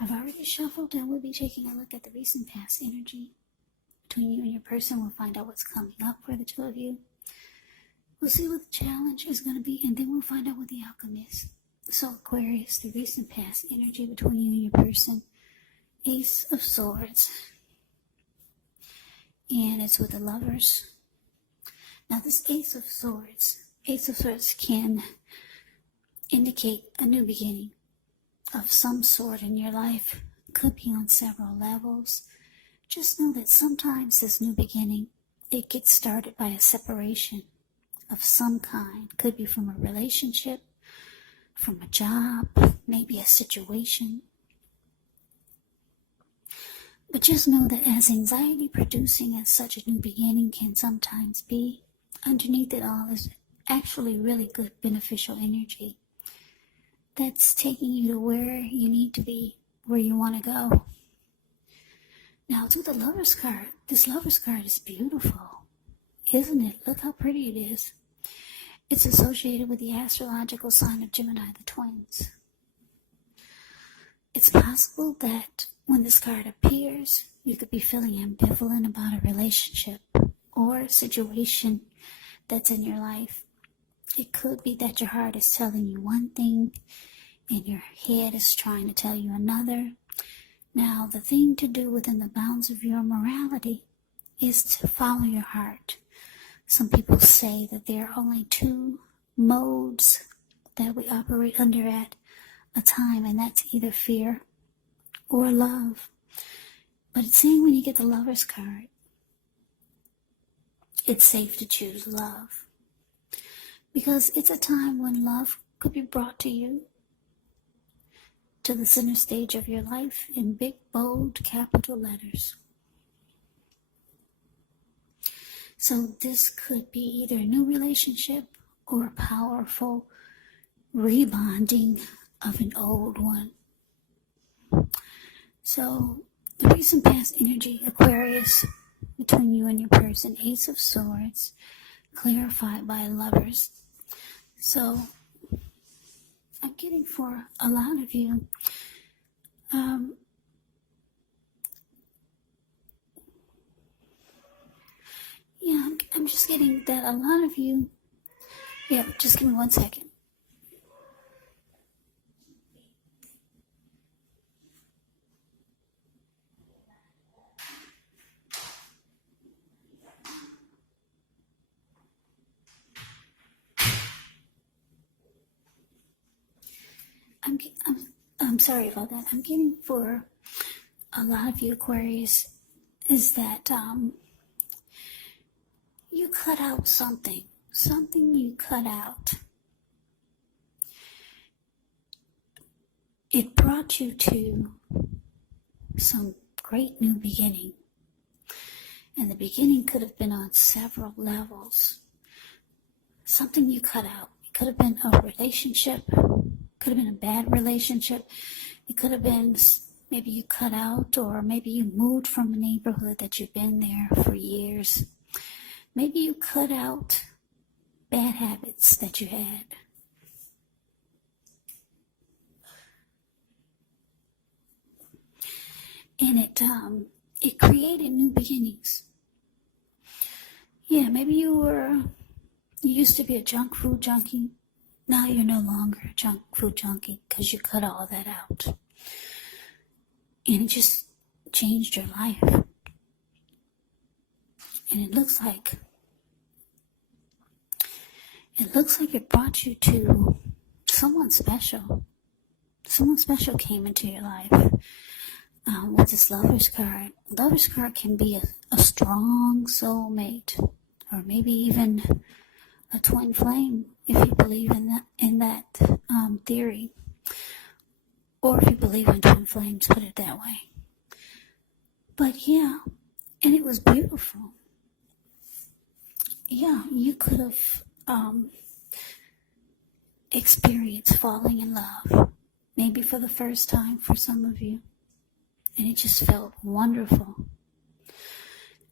I've already shuffled, and we'll be taking a look at the recent past energy between you and your person. We'll find out what's coming up for the two of you. We'll see what the challenge is going to be, and then we'll find out what the outcome is. So Aquarius, the recent past energy between you and your person. Ace of Swords. And it's with the Lovers. Now this Ace of Swords can indicate a new beginning of some sort in your life. Could be on several levels. Just know that sometimes this new beginning, it gets started by a separation of some kind. Could be from a relationship, from a job, maybe a situation. But just know that as anxiety producing as such a new beginning can sometimes be, underneath it all is actually really good beneficial energy that's taking you to where you need to be, where you want to go. Now to the Lover's card, this Lover's card is beautiful, isn't it? Look how pretty it is. It's associated with the astrological sign of Gemini, the twins. It's possible that when this card appears, you could be feeling ambivalent about a relationship or a situation that's in your life. It could be that your heart is telling you one thing and your head is trying to tell you another. Now, the thing to do within the bounds of your morality is to follow your heart. Some people say that there are only two modes that we operate under at a time, and that's either fear or love. But it's saying when you get the Lover's card, it's safe to choose love. Because it's a time when love could be brought to you, to the center stage of your life in big, bold, capital letters. So this could be either a new relationship or a powerful rebonding of an old one. So the recent past energy, Aquarius, between you and your person, Ace of Swords, clarified by Lovers. So I'm getting for a lot of you, I'm just getting that a lot of you, just give me 1 second. I'm sorry about that. I'm getting for a lot of you Aquarius is that you cut out something you cut out. It brought you to some great new beginning, and the beginning could have been on several levels. Something you cut out. It could have been a relationship. Could have been a bad relationship. It could have been maybe you cut out, or maybe you moved from a neighborhood that you've been there for years. Maybe you cut out bad habits that you had. And it created new beginnings. Yeah, maybe you used to be a junk food junkie. Now you're no longer a junk food junkie because you cut all that out. And it just changed your life. And it looks like it brought you to someone special. Someone special came into your life. With this Lover's card. Lover's card can be a strong soulmate, or maybe even a twin flame, if you believe in that theory, or if you believe in twin flames, put it that way. But yeah, and it was beautiful. Yeah, you could have experienced falling in love, maybe for the first time for some of you, and it just felt wonderful.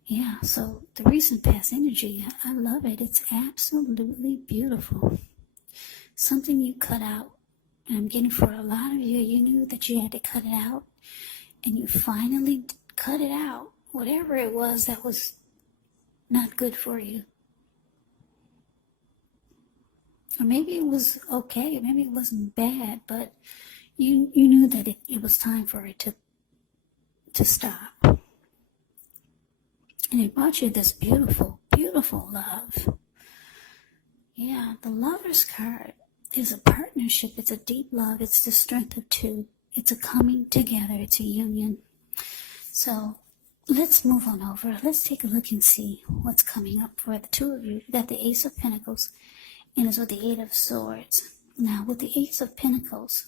Yeah, so the recent past energy, I love it. It's absolutely beautiful. Something you cut out And I'm getting for a lot of you, you knew that you had to cut it out, and you finally cut it out, whatever it was that was not good for you. Or maybe it was okay, maybe it wasn't bad, but you knew that it was time for it to stop. And it brought you this beautiful, beautiful love. Yeah, the Lover's card is a partnership. It's a deep love. It's the strength of two. It's a coming together. It's a union. So let's move on over. Let's take a look and see what's coming up for the two of you. You got the Ace of Pentacles, and it's with the Eight of Swords. Now, with the Ace of Pentacles,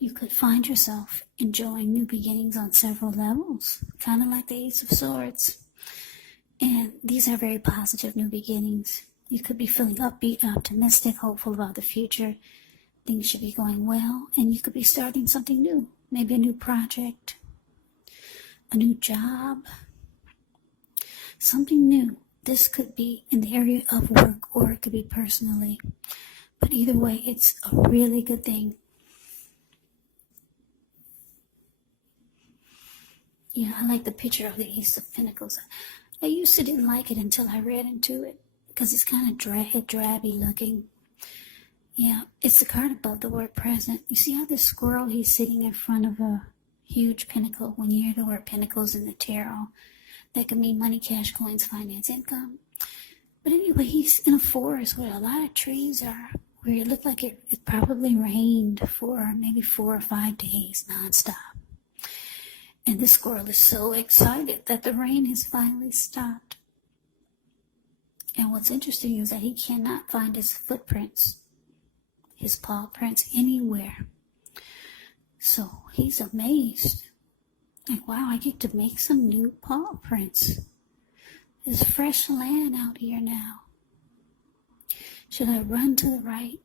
you could find yourself enjoying new beginnings on several levels, kind of like the Ace of Swords. And these are very positive new beginnings. You could be feeling upbeat, optimistic, hopeful about the future. Things should be going well, and you could be starting something new. Maybe a new project, a new job, something new. This could be in the area of work, or it could be personally. But either way, it's a really good thing. Yeah, I like the picture of the Ace of Pentacles. I used to didn't like it until I read into it, because it's kind of drabby looking. Yeah, it's the card above the word present. You see how this squirrel, he's sitting in front of a huge pinnacle. When you hear the word pinnacles in the tarot, that could mean money, cash, coins, finance, income. But anyway, he's in a forest where a lot of trees are, where it looked like it probably rained for maybe 4 or 5 days nonstop. And this squirrel is so excited that the rain has finally stopped. And what's interesting is that he cannot find his footprints, his paw prints anywhere. So he's amazed. Like, wow, I get to make some new paw prints. There's fresh land out here now. Should I run to the right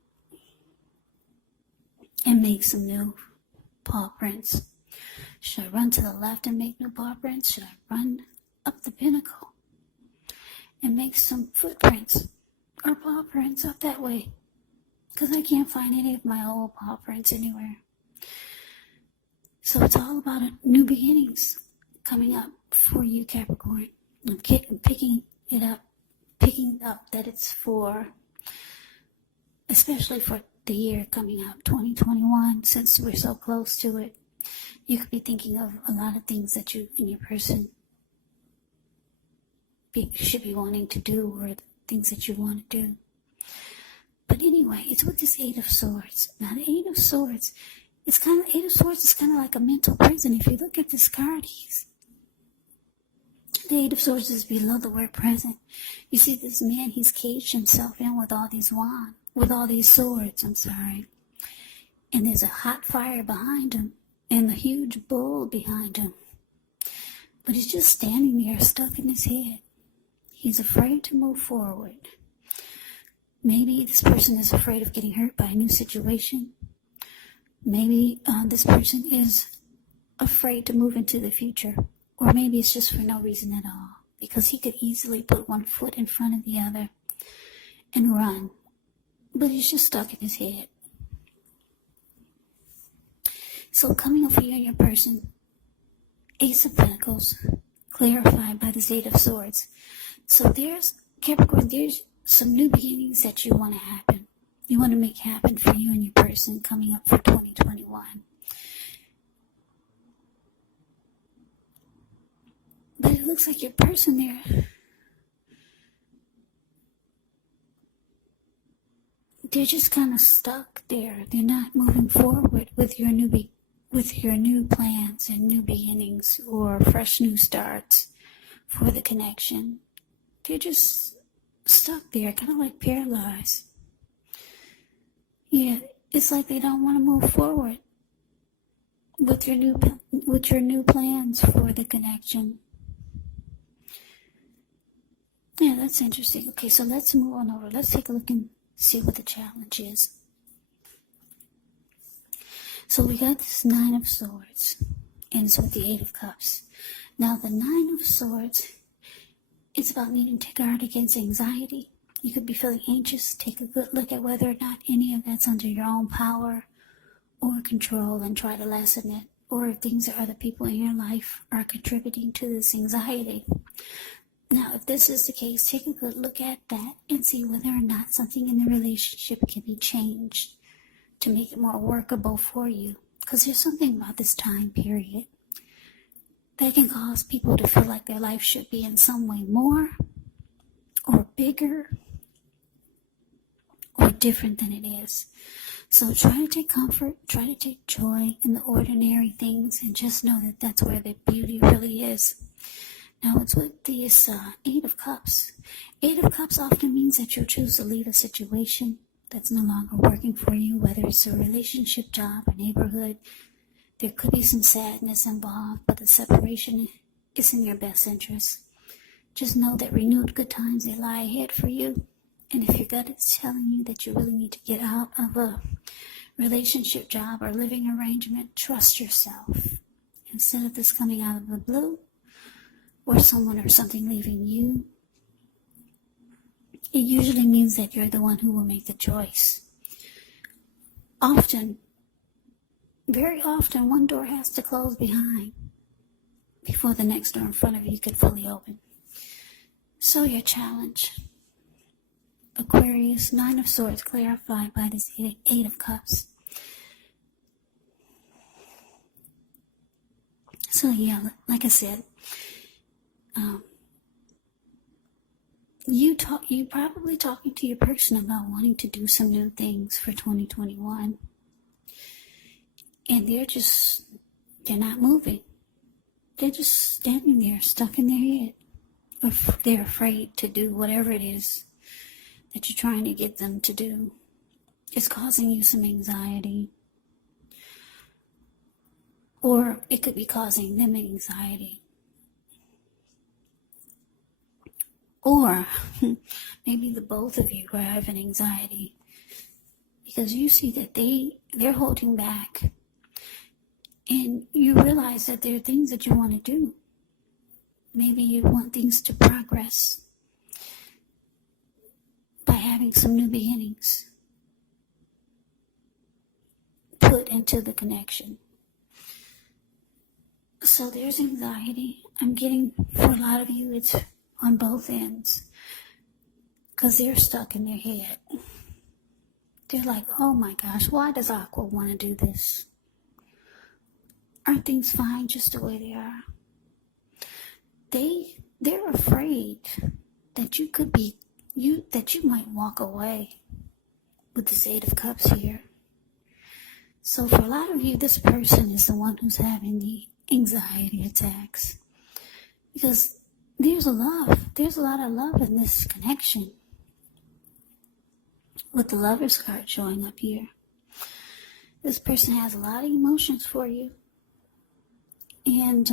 and make some new paw prints? Should I run to the left and make new paw prints? Should I run up the pinnacle and make some footprints or paw prints up that way? Because I can't find any of my old paw prints anywhere. So it's all about new beginnings coming up for you, Capricorn. I'm picking up that it's for, especially for the year coming up, 2021, since we're so close to it. You could be thinking of a lot of things that you and your person should be wanting to do, or things that you want to do. But anyway, it's with this Eight of Swords. Now, the Eight of Swords, Eight of Swords is kind of like a mental prison. If you look at this card, the Eight of Swords is below the word present. You see this man, he's caged himself in with all these swords, And there's a hot fire behind him, and a huge bull behind him. But he's just standing there, stuck in his head. He's afraid to move forward. Maybe this person is afraid of getting hurt by a new situation. Maybe this person is afraid to move into the future. Or maybe it's just for no reason at all. Because he could easily put one foot in front of the other and run. But he's just stuck in his head. So coming up for you and your person, Ace of Pentacles, clarified by the Eight of Swords. So there's, Capricorn, there's some new beginnings that you want to happen. You want to make happen for you and your person coming up for 2021. But it looks like your person there, they're just kind of stuck there. They're not moving forward with your new plans and new beginnings or fresh new starts for the connection. They're just stuck there, kind of like paralyzed. Yeah, it's like they don't want to move forward with your new plans for the connection. Yeah, that's interesting. Okay, so let's move on over. Let's take a look and see what the challenge is. So we got this Nine of Swords, and it's with the Eight of Cups. Now, the Nine of Swords, it's about needing to guard against anxiety You could be feeling anxious. Take a good look at whether or not any of that's under your own power or control and try to lessen it. Or if things or other people in your life are contributing to this anxiety. Now, if this is the case, take a good look at that and see whether or not something in the relationship can be changed to make it more workable for you. Because there's something about this time period that can cause people to feel like their life should be in some way more or bigger or different than it is. So try to take comfort, try to take joy in the ordinary things, and just know that that's where the beauty really is. Now it's with this 8 of Cups. 8 of Cups often means that you'll choose to leave a situation that's no longer working for you, whether it's a relationship, job, or neighborhood. There could be some sadness involved, but the separation is in your best interest. Just know that renewed good times, they lie ahead for you. And if your gut is telling you that you really need to get out of a relationship, job, or living arrangement, trust yourself. Instead of this coming out of the blue, or someone or something leaving you, it usually means that you're the one who will make the choice. Very often, one door has to close behind before the next door in front of you could fully open. So your challenge, Aquarius, 9 of Swords, clarified by this 8 of Cups. So yeah, like I said, you probably talking to your person about wanting to do some new things for 2021, and they're not moving. They're just standing there, stuck in their head, or they're afraid to do whatever it is that you're trying to get them to do. It's causing you some anxiety, or it could be causing them anxiety. Or maybe the both of you are having anxiety because you see that they're holding back, and you realize that there are things that you want to do. Maybe you want things to progress by having some new beginnings put into the connection. So there's anxiety. I'm getting, for a lot of you, it's on both ends, because they're stuck in their head. They're like, oh my gosh, why does Aqua want to do this? Aren't things fine just the way they are? They're afraid that you might walk away with this 8 of Cups here. So for a lot of you, this person is the one who's having the anxiety attacks, because there's a lot of love in this connection. With the Lover's card showing up here, this person has a lot of emotions for you, and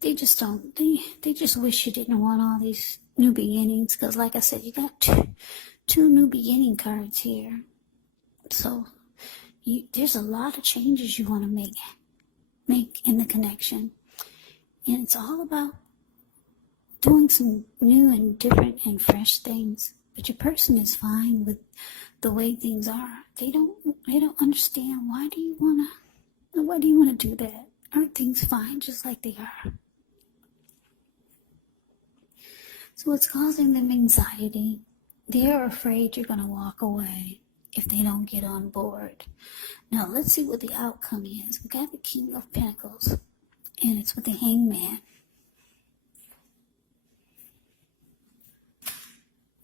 they just wish you didn't want all these new beginnings, because like I said, you got two new beginning cards here. So there's a lot of changes you want to make in the connection, and it's all about doing some new and different and fresh things. But your person is fine with the way things are. They don't understand, why do you want to do that? Aren't things fine just like they are? So it's causing them anxiety. They're afraid you're going to walk away if they don't get on board. Now let's see what the outcome is. We got the King of Pentacles, and it's with the Hangman.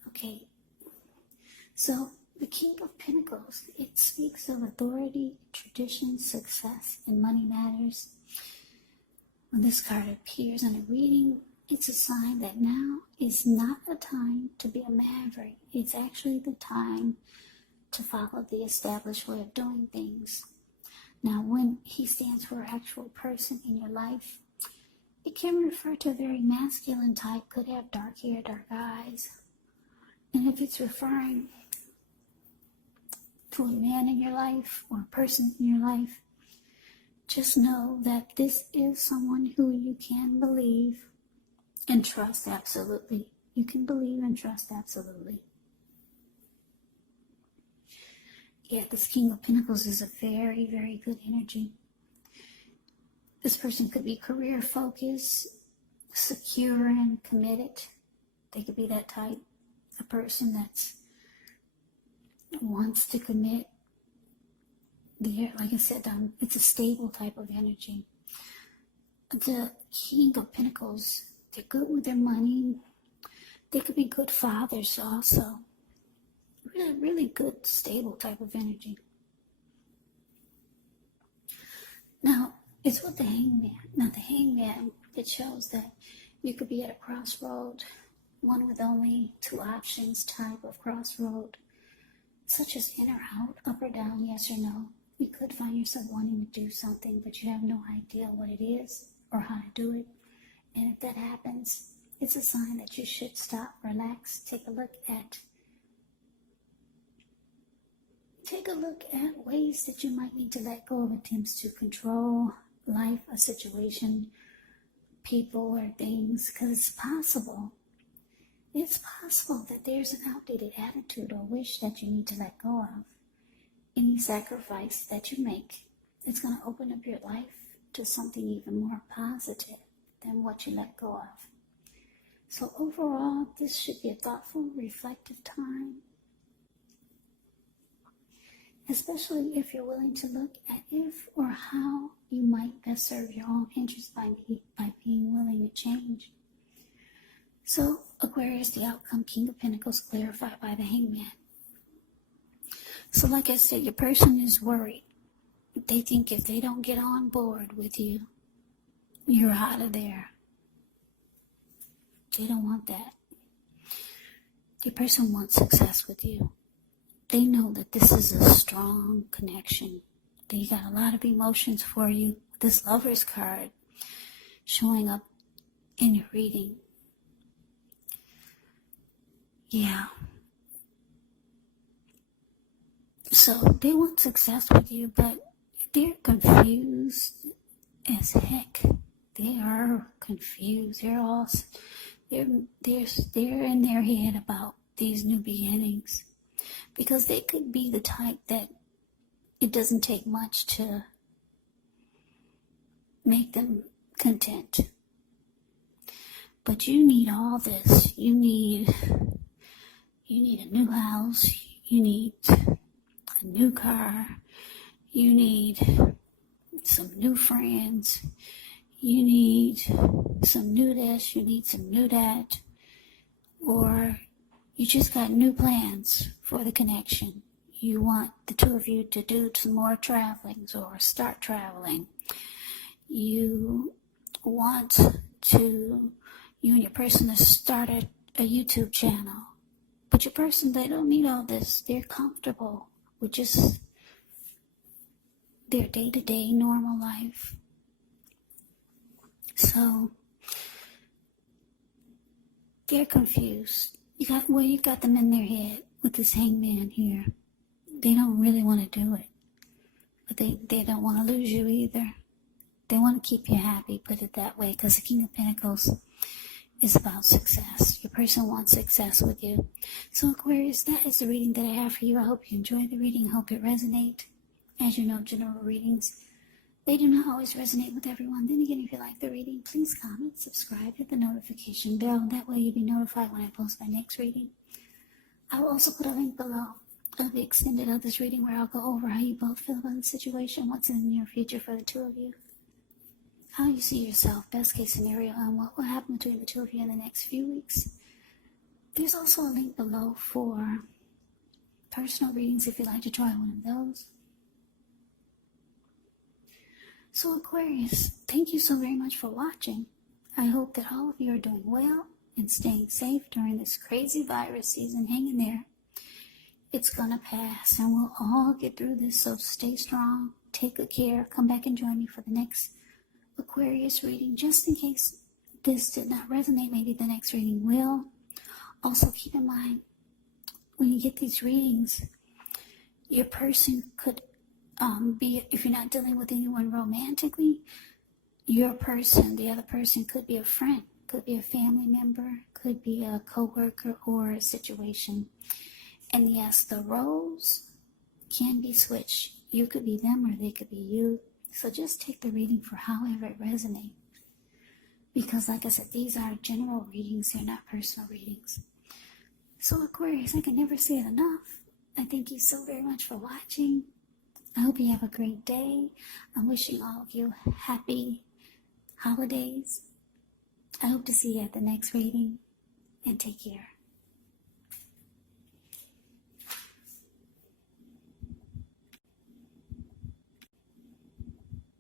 Okay, so the King of Pentacles, it speaks of authority, tradition, success, and money matters. When this card appears in a reading, it's a sign that now is not a time to be a maverick. It's actually the time to follow the established way of doing things. Now, when he stands for an actual person in your life, it can refer to a very masculine type, could have dark hair, dark eyes. And if it's referring to a man in your life or a person in your life, just know that this is someone who you can believe and trust absolutely. You can believe and trust absolutely. Yeah, this King of Pentacles is a very, very good energy. This person could be career focused, secure and committed. They could be that type, a person that wants to commit. Like I said, it's a stable type of energy. The King of Pentacles, they're good with their money. They could be good fathers also. Really, really good, stable type of energy. Now, it's with the Hangman. Now, the Hangman, it shows that you could be at a crossroad, one with only two options type of crossroad, such as in or out, up or down, yes or no. You could find yourself wanting to do something, but you have no idea what it is or how to do it. And if that happens, it's a sign that you should stop, relax, take a look at ways that you might need to let go of attempts to control life, a situation, people, or things, because it's possible that there's an outdated attitude or wish that you need to let go of. Any sacrifice that you make, it's going to open up your life to something even more positive than what you let go of. So overall, this should be a thoughtful, reflective time, especially if you're willing to look at if or how you might best serve your own interests by being willing to change. So, Aquarius, the outcome, King of Pentacles, clarified by the Hangman. So like I said, your person is worried. They think if they don't get on board with you, you're out of there. They don't want that. Your person wants success with you. They know that this is a strong connection. They got a lot of emotions for you. This Lover's card showing up in your reading. Yeah. So they want success with you, but they're confused as heck. They are confused. They're in their head about these new beginnings, because they could be the type that it doesn't take much to make them content. But you need all this. You need a new house. You need a new car. You need some new friends. You need some new this. You need some new that. Or you just got new plans for the connection. You want the two of you to do some more travelings or start traveling. You want you and your person to start a YouTube channel. But your person, they don't need all this. They're comfortable with just their day-to-day normal life. So they're confused. You got them in their head with this Hangman here. They don't really want to do it. But they don't want to lose you either. They want to keep you happy, put it that way, because the King of Pentacles is about success. Your person wants success with you. So Aquarius, that is the reading that I have for you. I hope you enjoyed the reading. I hope it resonates. As you know, general readings, they do not always resonate with everyone. Then again, if you like the reading, please comment, subscribe, hit the notification bell. That way you'll be notified when I post my next reading. I will also put a link below of the extended of this reading where I'll go over how you both feel about the situation, what's in the near future for the two of you, how you see yourself, best case scenario, and what will happen between the two of you in the next few weeks. There's also a link below for personal readings if you'd like to try one of those. So Aquarius, thank you so very much for watching. I hope that all of you are doing well and staying safe during this crazy virus season. Hang in there. It's gonna pass and we'll all get through this, so stay strong, take good care, come back and join me for the next Aquarius reading. Just in case this did not resonate, maybe the next reading will. Also keep in mind, when you get these readings, your person could be, if you're not dealing with anyone romantically, your person, the other person could be a friend, Could be a family member, could be a co-worker or a situation. And yes, the roles can be switched. You could be them or they could be you. So just take the reading for however it resonates. Because like I said, these are general readings, they're not personal readings. So Aquarius, I can never say it enough. I thank you so very much for watching. I hope you have a great day. I'm wishing all of you happy holidays. I hope to see you at the next reading, and take care.